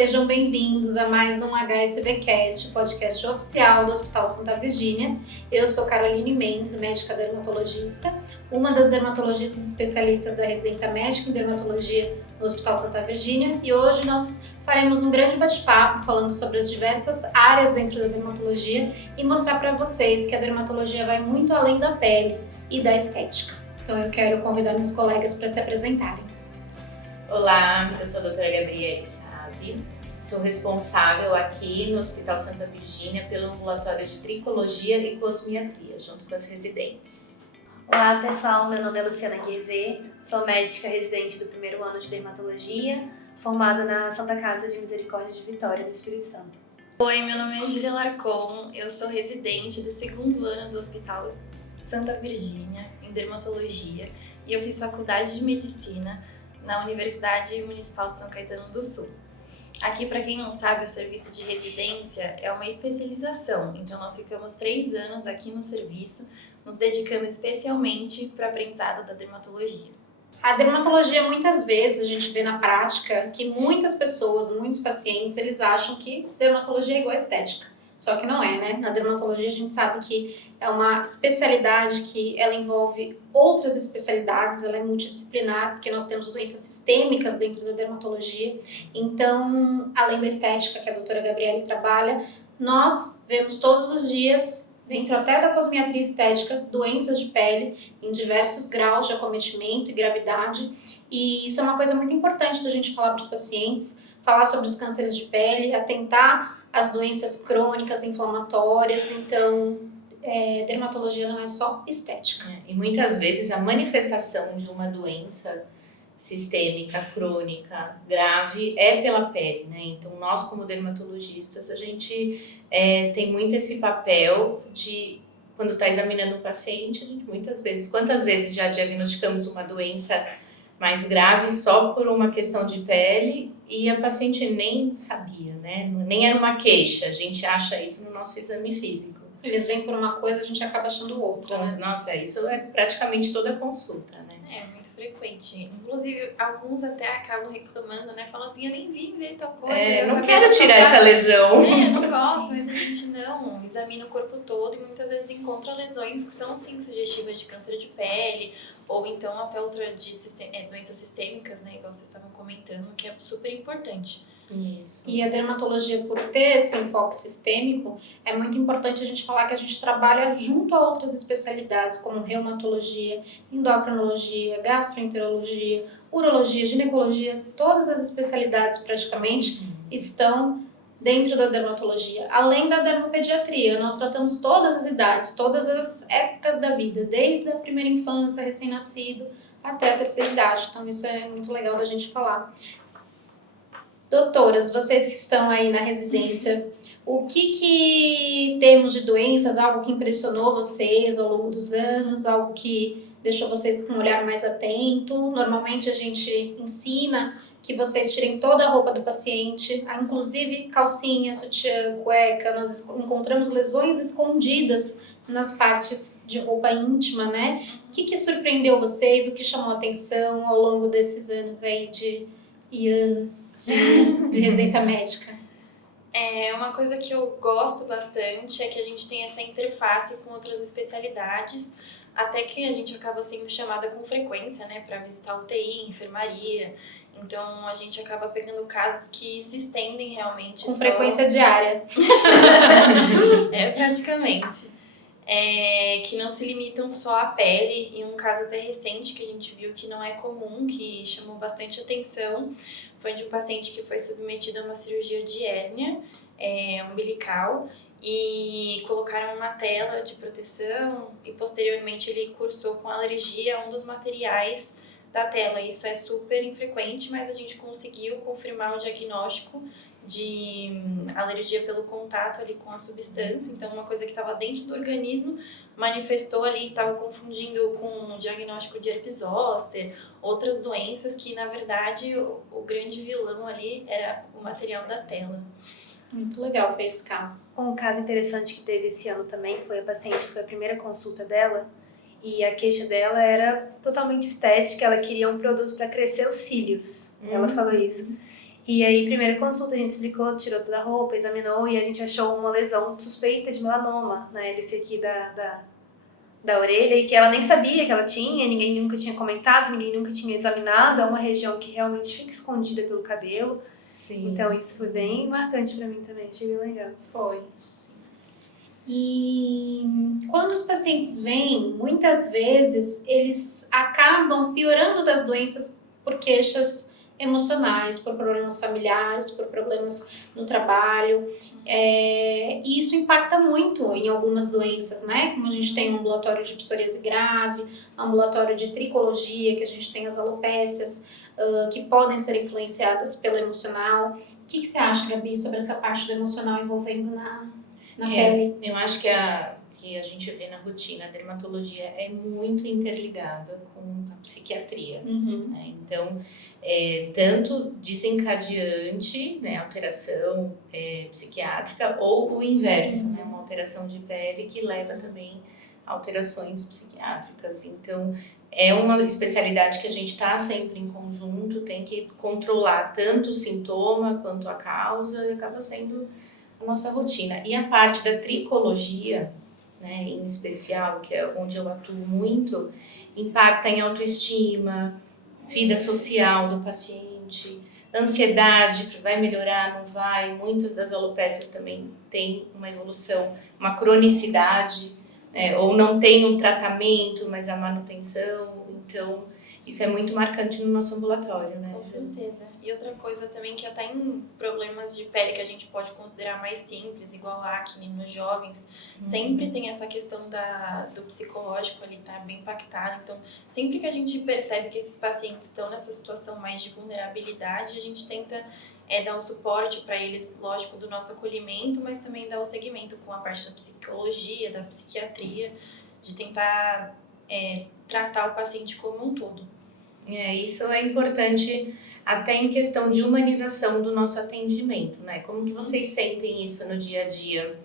sejam bem-vindos a mais um HSVcast, podcast oficial do Hospital Santa Virgínia. Eu sou Caroline Mendes, médica dermatologista, uma das dermatologistas especialistas da residência médica em dermatologia no Hospital Santa Virgínia, e hoje nós faremos um grande bate-papo falando sobre as diversas áreas dentro da dermatologia e mostrar para vocês que a dermatologia vai muito além da pele e da estética. Então eu quero convidar meus colegas para se apresentarem. Olá, eu sou a doutora Gabriele Saad, sou responsável aqui no Hospital Santa Virgínia pelo ambulatório de tricologia e cosmiatria, junto com as residentes. Olá pessoal, meu nome é Luciana Guizê, sou médica residente do primeiro ano de dermatologia, formada na Santa Casa de Misericórdia de Vitória, no Espírito Santo. Oi, meu nome é Júlia Larcon, eu sou residente do segundo ano do Hospital Santa Virgínia, em dermatologia, e eu fiz faculdade de medicina na Universidade Municipal de São Caetano do Sul. Aqui, para quem não sabe, o serviço de residência é uma especialização, então nós ficamos 3 anos aqui no serviço, nos dedicando especialmente para o aprendizado da dermatologia. A dermatologia, muitas vezes, a gente vê na prática que muitas pessoas, muitos pacientes, eles acham que dermatologia é igual a estética. Só que não é, né? Na dermatologia a gente sabe que é uma especialidade que ela envolve outras especialidades, ela é multidisciplinar, porque nós temos doenças sistêmicas dentro da dermatologia. Então, além da estética que a doutora Gabriele trabalha, nós vemos todos os dias, dentro até da cosmiatria estética, doenças de pele em diversos graus de acometimento e gravidade. E isso é uma coisa muito importante da gente falar para os pacientes, falar sobre os cânceres de pele, atentar às doenças crônicas, inflamatórias. Então, dermatologia não é só estética. E muitas vezes a manifestação de uma doença sistêmica, crônica, grave, é pela pele, né? Então, nós como dermatologistas, a gente tem muito esse papel de, quando está examinando o paciente, a gente muitas vezes, quantas vezes já diagnosticamos uma doença mais grave só por uma questão de pele e a paciente nem sabia, né? Nem era uma queixa, a gente acha isso no nosso exame físico. Eles vêm por uma coisa, a gente acaba achando outra, né? Nossa, isso é praticamente toda consulta, né? É muito frequente. Inclusive, alguns até acabam reclamando, né? Falam assim, eu nem vim ver tal coisa. Eu não quero tirar essa lesão. Eu não gosto, mas a gente não examina o corpo todo e muitas vezes encontra lesões que são sim sugestivas de câncer de pele ou então até outra de doenças sistêmicas, né? Igual vocês estavam comentando, que é super importante. Isso. E a dermatologia, por ter esse enfoque sistêmico, é muito importante a gente falar que a gente trabalha junto a outras especialidades, como reumatologia, endocrinologia, gastroenterologia, urologia, ginecologia. Todas as especialidades praticamente estão dentro da dermatologia. Além da dermopediatria, nós tratamos todas as idades, todas as épocas da vida, desde a primeira infância, recém-nascido, até a terceira idade. Então isso é muito legal da gente falar. Doutoras, vocês que estão aí na residência, o que temos de doenças, algo que impressionou vocês ao longo dos anos, algo que deixou vocês com um olhar mais atento? Normalmente a gente ensina que vocês tirem toda a roupa do paciente, inclusive calcinha, sutiã, cueca. Nós encontramos lesões escondidas nas partes de roupa íntima, né? O que surpreendeu vocês, o que chamou a atenção ao longo desses anos aí de residência médica? Uma coisa que eu gosto bastante é que a gente tem essa interface com outras especialidades, até que a gente acaba sendo chamada com frequência, né, para visitar UTI, enfermaria. Então a gente acaba pegando casos que se estendem realmente com frequência diária. Praticamente. Que não se limitam só à pele. E um caso até recente que a gente viu que não é comum, que chamou bastante atenção, foi de um paciente que foi submetido a uma cirurgia de hérnia umbilical e colocaram uma tela de proteção e posteriormente ele cursou com alergia a um dos materiais da tela. Isso é super infrequente, mas a gente conseguiu confirmar o diagnóstico de alergia pelo contato ali com a substância. Então uma coisa que estava dentro do organismo manifestou ali, estava confundindo com o diagnóstico de herpes zoster, outras doenças que na verdade o grande vilão ali era o material da tela. Muito legal foi esse caso. Um caso interessante que teve esse ano também foi a paciente que foi a primeira consulta dela e a queixa dela era totalmente estética, ela queria um produto para crescer os cílios, ela falou isso. E aí, primeira consulta, a gente explicou, tirou toda a roupa, examinou e a gente achou uma lesão suspeita de melanoma na hélice aqui da orelha e que ela nem sabia que ela tinha, ninguém nunca tinha comentado, ninguém nunca tinha examinado. É uma região que realmente fica escondida pelo cabelo. Sim. Então isso foi bem marcante pra mim também, achei bem legal. Foi. E quando os pacientes vêm, muitas vezes eles acabam piorando das doenças por queixas emocionais, por problemas familiares, por problemas no trabalho. E isso impacta muito em algumas doenças, né? Como a gente tem o ambulatório de psoríase grave, ambulatório de tricologia, que a gente tem as alopécias, que podem ser influenciadas pelo emocional. O que você acha, Gabi, sobre essa parte do emocional envolvendo na pele? Eu acho que a gente vê na rotina, a dermatologia é muito interligada com a psiquiatria. Né? Então, tanto desencadeante, né, alteração psiquiátrica, ou o inverso, né, uma alteração de pele que leva também a alterações psiquiátricas. Então, é uma especialidade que a gente está sempre em conjunto, tem que controlar tanto o sintoma quanto a causa, e acaba sendo a nossa rotina. E a parte da tricologia, né, em especial, que é onde eu atuo muito, impacta em autoestima, vida social do paciente, ansiedade, vai melhorar, não vai. Muitas das alopécias também têm uma evolução, uma cronicidade, ou não tem um tratamento, mas a manutenção. Então, isso é muito marcante no nosso ambulatório, né? Com certeza. E outra coisa também que até em problemas de pele que a gente pode considerar mais simples, igual a acne nos jovens, sempre tem essa questão do psicológico ali, tá bem impactado. Então, sempre que a gente percebe que esses pacientes estão nessa situação mais de vulnerabilidade, a gente tenta dar o suporte para eles, lógico, do nosso acolhimento, mas também dar o segmento com a parte da psicologia, da psiquiatria, de tentar tratar o paciente como um todo. Isso é importante até em questão de humanização do nosso atendimento, né? Como que vocês sentem isso no dia a dia?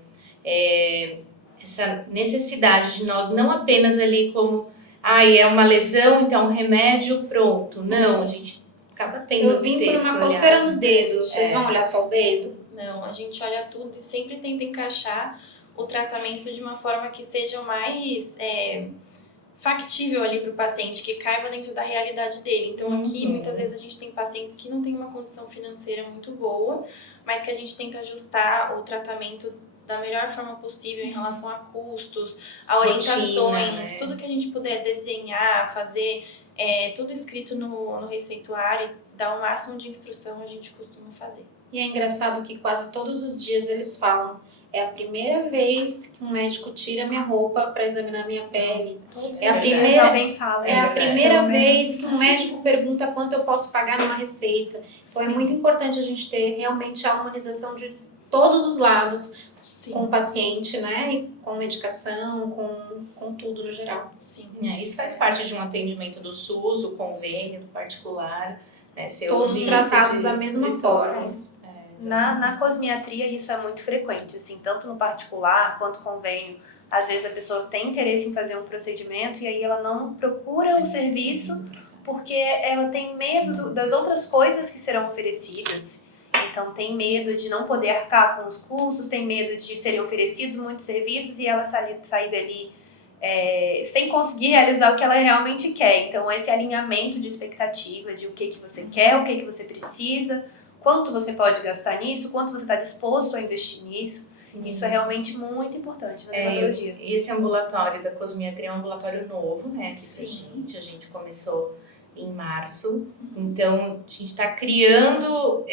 Essa necessidade de nós não apenas ali como, é uma lesão, então remédio, pronto. Não, a gente acaba tendo Eu vim por uma coceira no dedo, vocês vão olhar só o dedo? Não, a gente olha tudo e sempre tenta encaixar o tratamento de uma forma que seja o mais factível ali para o paciente, que caiba dentro da realidade dele. Então aqui muitas vezes a gente tem pacientes que não têm uma condição financeira muito boa, mas que a gente tenta ajustar o tratamento da melhor forma possível em relação a custos, a orientações, rotina, tudo que a gente puder desenhar, fazer tudo escrito no receituário, dar o máximo de instrução a gente costuma fazer. E é engraçado que quase todos os dias eles falam: é a primeira vez que um médico tira minha roupa para examinar minha pele. É a primeira vez que um médico pergunta quanto eu posso pagar numa receita. Então é muito importante a gente ter realmente a humanização de todos os lados. Sim. Com o paciente, né? E com medicação, com tudo no geral. Sim. Isso faz parte de um atendimento do SUS, do convênio, do particular. Né? Todos tratados da mesma forma. Na cosmiatria isso é muito frequente, assim, tanto no particular quanto convênio. Às vezes a pessoa tem interesse em fazer um procedimento e aí ela não procura o serviço porque ela tem medo das outras coisas que serão oferecidas. Então tem medo de não poder arcar com os custos, tem medo de serem oferecidos muitos serviços e ela sair dali sem conseguir realizar o que ela realmente quer. Então esse alinhamento de expectativa de o que você quer, o que você precisa, quanto você pode gastar nisso, quanto você está disposto a investir nisso. Isso é realmente muito importante na dermatologia. E esse ambulatório da cosmiatria é um ambulatório novo, né? Que a gente começou em março. Então, a gente está criando,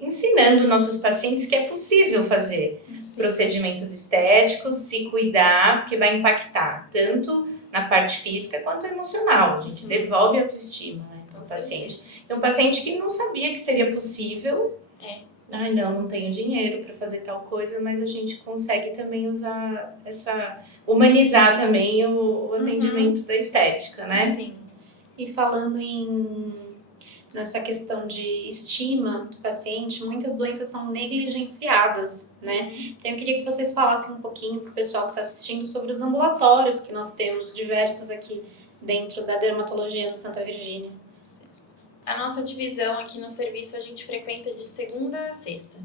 ensinando nossos pacientes que é possível fazer procedimentos estéticos, se cuidar, porque vai impactar tanto na parte física quanto emocional. A gente devolve a autoestima, né, para o paciente. É um paciente que não sabia que seria possível. Não tenho dinheiro para fazer tal coisa, mas a gente consegue também usar humanizar também o atendimento da estética, né? Sim. E falando nessa questão de estima do paciente, muitas doenças são negligenciadas, né? Então eu queria que vocês falassem um pouquinho para o pessoal que está assistindo sobre os ambulatórios que nós temos diversos aqui dentro da dermatologia no Santa Virgínia. A nossa divisão aqui no serviço a gente frequenta de segunda a sexta.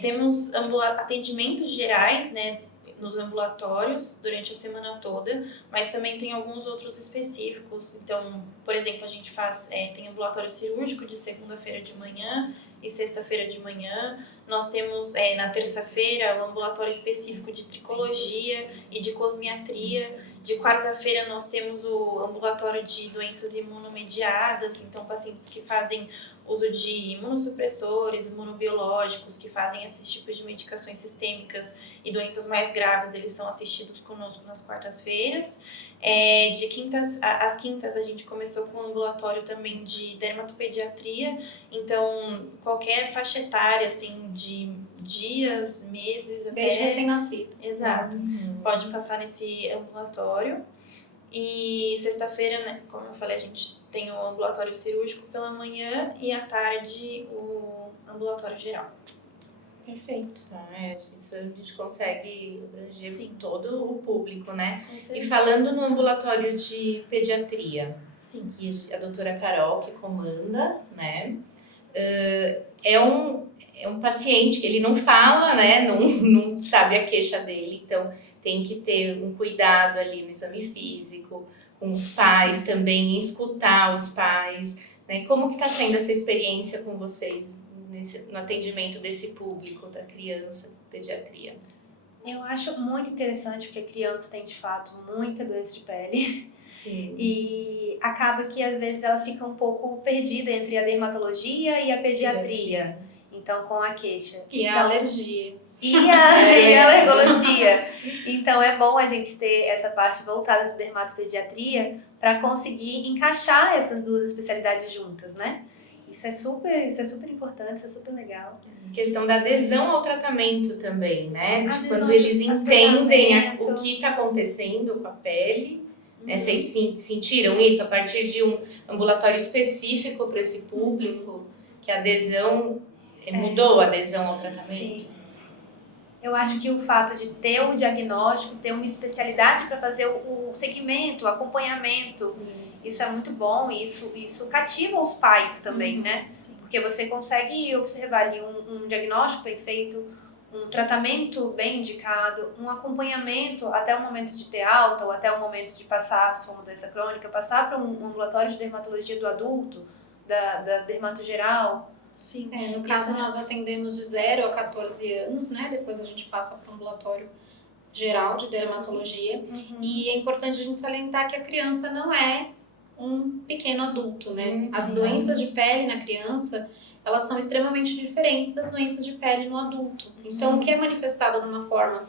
Temos atendimentos gerais, né, nos ambulatórios durante a semana toda, mas também tem alguns outros específicos. Então, por exemplo, a gente tem ambulatório cirúrgico de segunda-feira de manhã e sexta-feira de manhã. Nós temos na terça-feira o ambulatório específico de tricologia e de cosmiatria. De quarta-feira nós temos o ambulatório de doenças imunomediadas, então pacientes que fazem uso de imunossupressores, imunobiológicos, que fazem esses tipos de medicações sistêmicas e doenças mais graves, eles são assistidos conosco nas quartas-feiras. De quintas às quintas a gente começou com um ambulatório também de dermatopediatria, então qualquer faixa etária, assim, de dias, meses, até... Desde recém-nascido. Exato. Pode passar nesse ambulatório. E sexta-feira, né, como eu falei, a gente tem o ambulatório cirúrgico pela manhã e à tarde o ambulatório geral. Perfeito. Isso a gente consegue abranger Sim. todo o público, né? Com E certeza. falando no ambulatório de pediatria, Sim. que a doutora Carol que comanda, né? É um paciente que ele não fala, né? Não sabe a queixa dele, então tem que ter um cuidado ali no exame físico, com os pais também, escutar os pais, né? Como que está sendo essa experiência com vocês no atendimento desse público, da criança, pediatria? Eu acho muito interessante porque a criança tem, de fato, muita doença de pele. Sim. E acaba que, às vezes, ela fica um pouco perdida entre a dermatologia e a pediatria. Então, com a queixa. E a Então, alergia. e a alergologia. Então, é bom a gente ter essa parte voltada de dermatopediatria para conseguir encaixar essas duas especialidades juntas, né? Isso é super importante, isso é super legal. Questão da adesão ao tratamento também, né? De Adesão quando eles ao entendem tratamento. o que está acontecendo com a pele. Né? Vocês sentiram isso a partir de um ambulatório específico para esse público? Que a adesão mudou a adesão ao tratamento? Sim. Eu acho que o fato de ter o diagnóstico, ter uma especialidade para fazer o segmento, o acompanhamento, isso é muito bom e isso cativa os pais também, né? Sim. Porque você consegue observar ali um diagnóstico bem feito, um tratamento bem indicado, um acompanhamento até o momento de ter alta ou até o momento de passar, se for uma doença crônica, passar para um ambulatório de dermatologia do adulto, da dermatogeral. Sim. No caso, nós atendemos de 0 a 14 anos, né? Depois a gente passa para o ambulatório geral de dermatologia. E é importante a gente salientar que a criança não é um pequeno adulto, né? As doenças de pele na criança, elas são extremamente diferentes das doenças de pele no adulto. Então, o que é manifestado de uma forma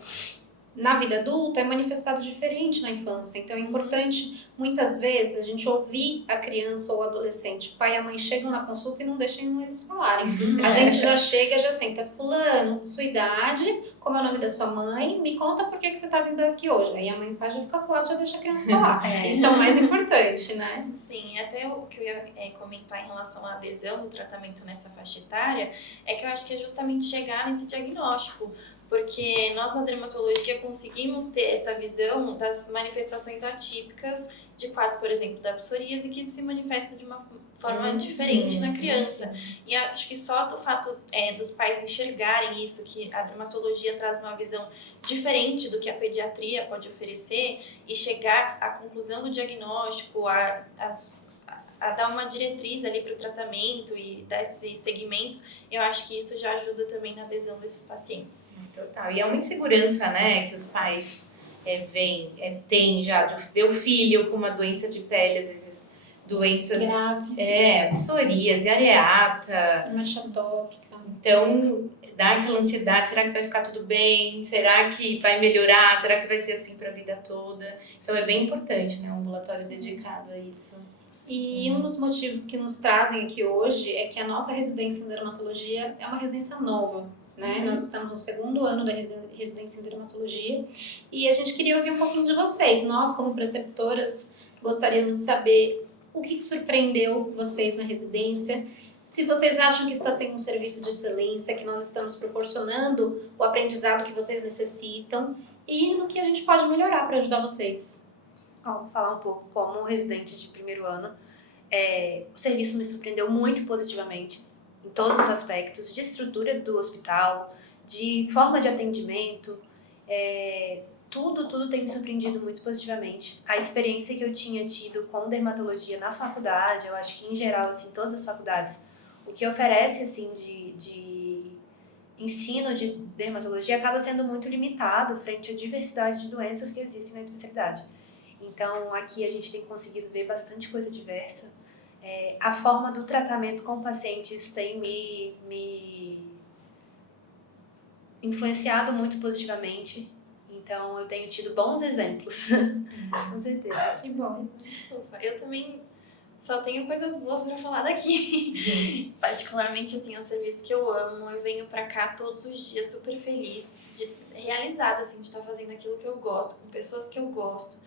na vida adulta é manifestado diferente na infância. Então, é importante, muitas vezes, a gente ouvir a criança ou o adolescente. O pai e a mãe chegam na consulta e não deixam eles falarem. A gente já chega, já senta, fulano, sua idade, como é o nome da sua mãe, me conta por que você tá vindo aqui hoje. Aí a mãe e o pai já fica quieto, já deixa a criança falar. Isso é o mais importante, né? Sim, até o que eu ia comentar em relação à adesão do tratamento nessa faixa etária é que eu acho que é justamente chegar nesse diagnóstico, porque nós na dermatologia conseguimos ter essa visão das manifestações atípicas de quadros, por exemplo, da psoríase, que se manifesta de uma forma diferente na criança. E acho que só do fato dos pais enxergarem isso, que a dermatologia traz uma visão diferente do que a pediatria pode oferecer, e chegar à conclusão do diagnóstico, a dar uma diretriz ali para o tratamento e dar esse segmento, eu acho que isso já ajuda também na adesão desses pacientes. Total. E é uma insegurança, né, que os pais têm já, de ver o filho com uma doença de pele, às vezes doenças... Grave. Psoríase, areata. Mancha tópica. Então, dá aquela ansiedade, será que vai ficar tudo bem? Será que vai melhorar? Será que vai ser assim para a vida toda? Então, é bem importante, né, um ambulatório dedicado a isso. E um dos motivos que nos trazem aqui hoje é que a nossa residência em dermatologia é uma residência nova, né? Nós estamos no 2º ano da residência em dermatologia e a gente queria ouvir um pouquinho de vocês. Nós, como preceptoras, gostaríamos de saber o que surpreendeu vocês na residência, se vocês acham que está sendo um serviço de excelência, que nós estamos proporcionando o aprendizado que vocês necessitam e no que a gente pode melhorar para ajudar vocês. Vamos falar um pouco como residente de 1º ano. O serviço me surpreendeu muito positivamente, em todos os aspectos, de estrutura do hospital, de forma de atendimento, tudo tem me surpreendido muito positivamente. A experiência que eu tinha tido com dermatologia na faculdade, eu acho que em geral, assim, todas as faculdades, o que oferece, assim, de ensino de dermatologia acaba sendo muito limitado frente à diversidade de doenças que existem na especialidade. Então, aqui a gente tem conseguido ver bastante coisa diversa. A forma do tratamento com pacientes tem me influenciado muito positivamente. Então, eu tenho tido bons exemplos. Com certeza. Que bom. Eu também só tenho coisas boas pra falar daqui. Particularmente, assim, é um serviço que eu amo. Eu venho pra cá todos os dias super feliz, realizada, assim, de estar fazendo aquilo que eu gosto, com pessoas que eu gosto.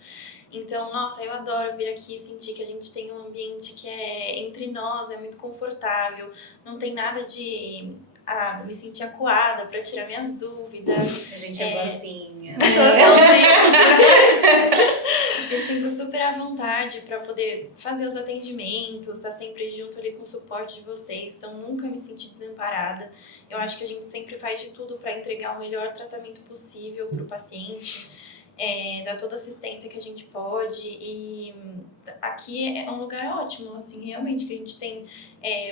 Então, nossa, eu adoro vir aqui e sentir que a gente tem um ambiente que é entre nós, é muito confortável. Não tem nada de me sentir acuada pra tirar minhas dúvidas. A gente é boazinha. Eu sinto super à vontade para poder fazer os atendimentos, estar sempre junto ali com o suporte de vocês, então nunca me senti desamparada. Eu acho que a gente sempre faz de tudo para entregar o melhor tratamento possível para o paciente, dar toda a assistência que a gente pode, e aqui é um lugar ótimo, assim, realmente, que a gente tem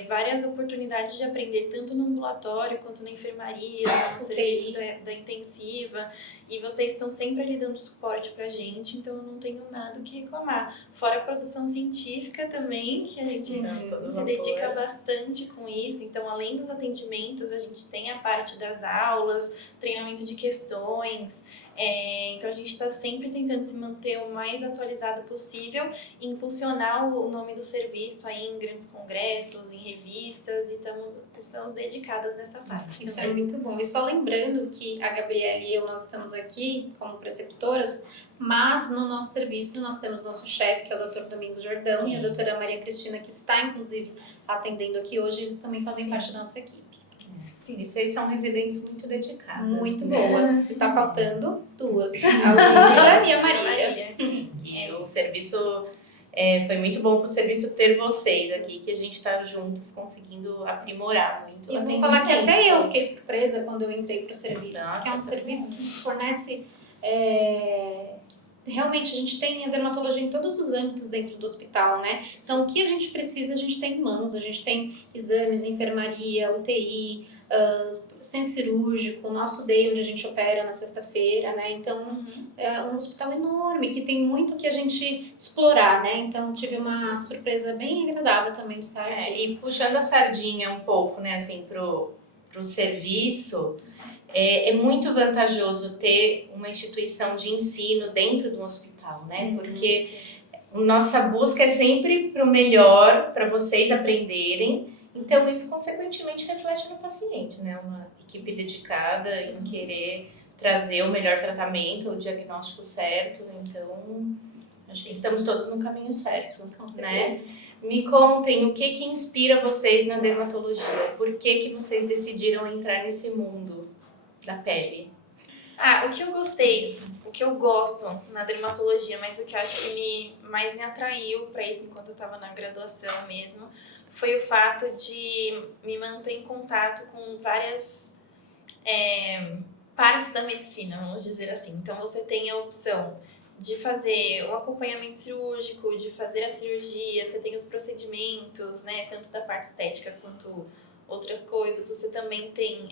várias oportunidades de aprender, tanto no ambulatório quanto na enfermaria, no serviço da intensiva, e vocês estão sempre ali dando suporte pra gente, então eu não tenho nada o que reclamar. Fora a produção científica também, que a gente se dedica bastante com isso, então além dos atendimentos, a gente tem a parte das aulas, treinamento de questões, então a gente está sempre tentando se manter o mais atualizado possível e impulsionar o nome do serviço aí em grandes congressos, em revistas, e estamos dedicadas nessa parte. Isso é muito bom. E só lembrando que a Gabriela e eu, nós estamos aqui como preceptoras, mas no nosso serviço nós temos nosso chefe, que é o Dr. Domingos Jordão, e a doutora Maria Cristina, que está inclusive atendendo aqui hoje, eles também fazem parte da nossa equipe. Sim, vocês são residentes muito dedicadas. Muito boas. Se tá faltando, duas. A Luísa e a Maria. E o serviço foi muito bom pro serviço ter vocês aqui, que a gente tá juntas conseguindo aprimorar muito. E eu vou falar que até eu fiquei surpresa quando eu entrei pro serviço, Nossa, porque é um serviço que nos fornece... Realmente, a gente tem a dermatologia em todos os âmbitos dentro do hospital, né? Então, o que a gente precisa, a gente tem em mãos. A gente tem exames, enfermaria, UTI, centro cirúrgico, o nosso day, onde a gente opera na sexta-feira, né? Então, é um hospital enorme, que tem muito que a gente explorar, né? Então, tive uma surpresa bem agradável também de estar aqui. E puxando a sardinha um pouco, né, assim, pro serviço... É muito vantajoso ter uma instituição de ensino dentro do hospital, né? Porque nossa busca é sempre para o melhor, para vocês aprenderem. Então, isso, consequentemente, reflete no paciente, né? Uma equipe dedicada em querer trazer o melhor tratamento, o diagnóstico certo. Então, acho que estamos todos no caminho certo, né? Me contem o que inspira vocês na dermatologia. Por que vocês decidiram entrar nesse mundo da pele? O que eu gostei, o que eu gosto na dermatologia, mas o que eu acho que mais me atraiu para isso enquanto eu estava na graduação mesmo, foi o fato de me manter em contato com várias partes da medicina, vamos dizer assim. Então você tem a opção de fazer um acompanhamento cirúrgico, de fazer a cirurgia, você tem os procedimentos, né, tanto da parte estética quanto outras coisas. Você também tem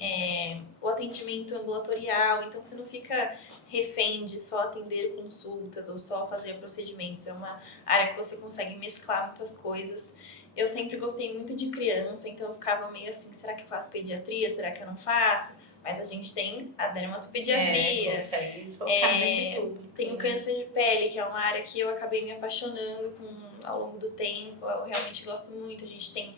o atendimento ambulatorial, então você não fica refém de só atender consultas ou só fazer procedimentos. É uma área que você consegue mesclar muitas coisas. Eu sempre gostei muito de criança, então eu ficava meio assim, será que eu faço pediatria? Será que eu não faço? Mas a gente tem a dermatopediatria, consegue focar nesse público. Tem o câncer de pele, que é uma área que eu acabei me apaixonando ao longo do tempo. Eu realmente gosto muito. A gente tem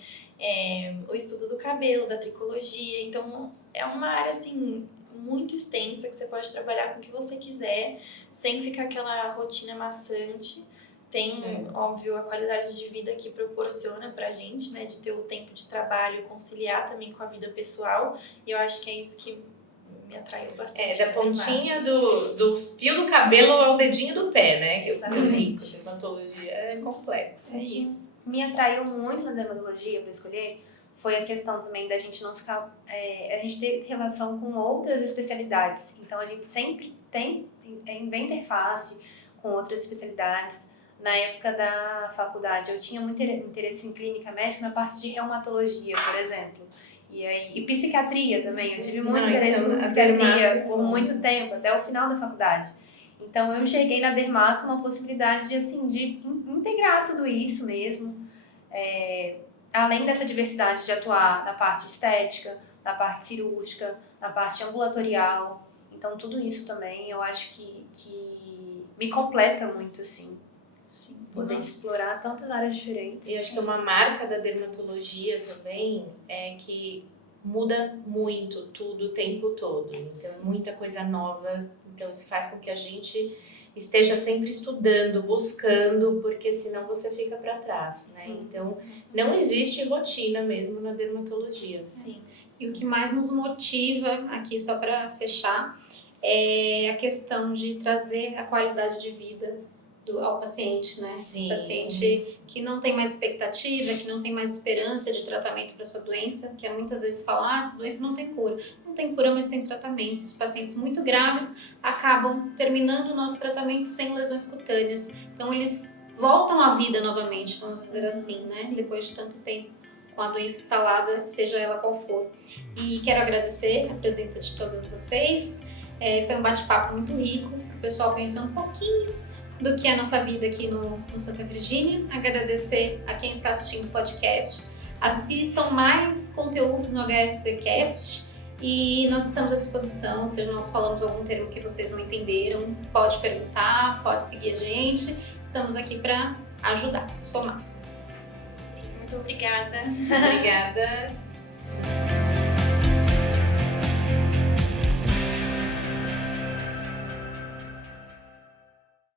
o estudo do cabelo, da tricologia. Então, é uma área, assim, muito extensa, que você pode trabalhar com o que você quiser, sem ficar aquela rotina maçante. Tem, óbvio, a qualidade de vida que proporciona pra gente, né, de ter o tempo de trabalho, conciliar também com a vida pessoal. E eu acho que é isso que me atraiu bastante. Da pontinha do fio do cabelo ao dedinho do pé, né? Exatamente. A dermatologia é complexa. É isso. Me atraiu muito na dermatologia para escolher foi a questão também da gente não ficar, a gente ter relação com outras especialidades. Então a gente sempre tem interface com outras especialidades. Na época da faculdade eu tinha muito interesse em clínica médica na parte de reumatologia, por exemplo. E psiquiatria também, eu tive muito interesse em psiquiatria por muito tempo, até o final da faculdade. Então eu enxerguei na dermato uma possibilidade de, assim, de integrar tudo isso mesmo. Além dessa diversidade de atuar na parte estética, na parte cirúrgica, na parte ambulatorial. Então tudo isso também eu acho que me completa muito, assim. Sim. Poder explorar tantas áreas diferentes. E acho que uma marca da dermatologia também é que muda muito tudo o tempo todo. Então, é muita coisa nova. Então, isso faz com que a gente esteja sempre estudando, buscando, porque senão você fica para trás, né? Então, não existe rotina mesmo na dermatologia. Sim. E o que mais nos motiva, aqui só para fechar, é a questão de trazer a qualidade de vida ao paciente, né? Sim, o paciente que não tem mais expectativa, que não tem mais esperança de tratamento para sua doença, que muitas vezes falam, essa doença não tem cura. Não tem cura, mas tem tratamento. Os pacientes muito graves acabam terminando o nosso tratamento sem lesões cutâneas. Então, eles voltam à vida novamente, vamos dizer assim, né? Depois de tanto tempo com a doença instalada, seja ela qual for. E quero agradecer a presença de todas vocês. Foi um bate-papo muito rico, o pessoal conheceu um pouquinho do que é a nossa vida aqui no Santa Virgínia. Agradecer a quem está assistindo o podcast. Assistam mais conteúdos no HSVcast e nós estamos à disposição. Se nós falamos algum termo que vocês não entenderam, pode perguntar, pode seguir a gente. Estamos aqui para ajudar, somar. Muito obrigada. Obrigada.